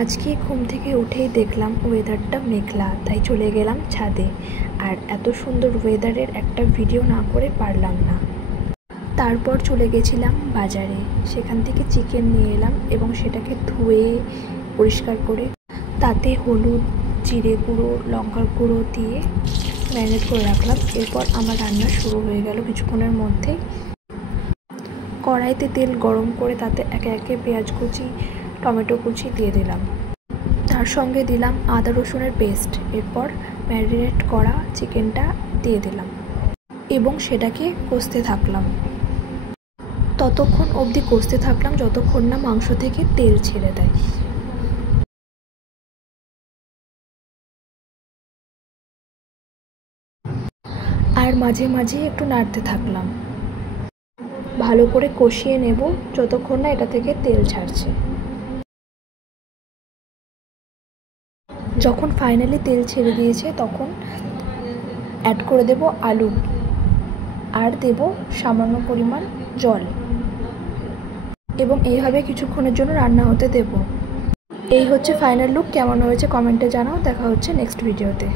আজকে ঘুম থেকে উঠেই দেখলাম ওয়েদারটা মেঘলা, তাই চলে গেলাম ছাদে। আর এত সুন্দর ওয়েদারের একটা ভিডিও না করে পারলাম না। তারপর চলে গেছিলাম বাজারে, সেখান থেকে চিকেন নিয়ে এলাম এবং সেটাকে ধুয়ে পরিষ্কার করে তাতে হলুদ, জিরে গুঁড়ো, লঙ্কার গুঁড়ো দিয়ে ম্যারিনেট করে রাখলাম। এরপর আমার রান্না শুরু হয়ে গেল কিছুক্ষণের মধ্যেই। কড়াইতে তেল গরম করে তাতে একে একে পেঁয়াজ কুচি, টমেটো কুচি দিয়ে দিলাম, তার সঙ্গে দিলাম আদা রসুনের পেস্ট। এরপর ম্যারিনেট করা চিকেনটা দিয়ে দিলাম এবং সেটাকে কষতে থাকলাম। ততক্ষণ অবধি কষতে থাকলাম যতক্ষণ না মাংস থেকে তেল ছেড়ে দেয়। আর মাঝে মাঝে একটু নাড়তে থাকলাম, ভালো করে কষিয়ে নেব যতক্ষণ না এটা থেকে তেল ছাড়ছে। যখন ফাইনালি তেল ছেড়ে দিয়েছে তখন অ্যাড করে দেব আলু আর দেব সামান্য পরিমাণ জল এবং এইভাবে কিছুক্ষণের জন্য রান্না হতে দেব। এই হচ্ছে ফাইনাল লুক। কেমন হয়েছে কমেন্টে জানাও। দেখা হচ্ছে নেক্সট ভিডিওতে।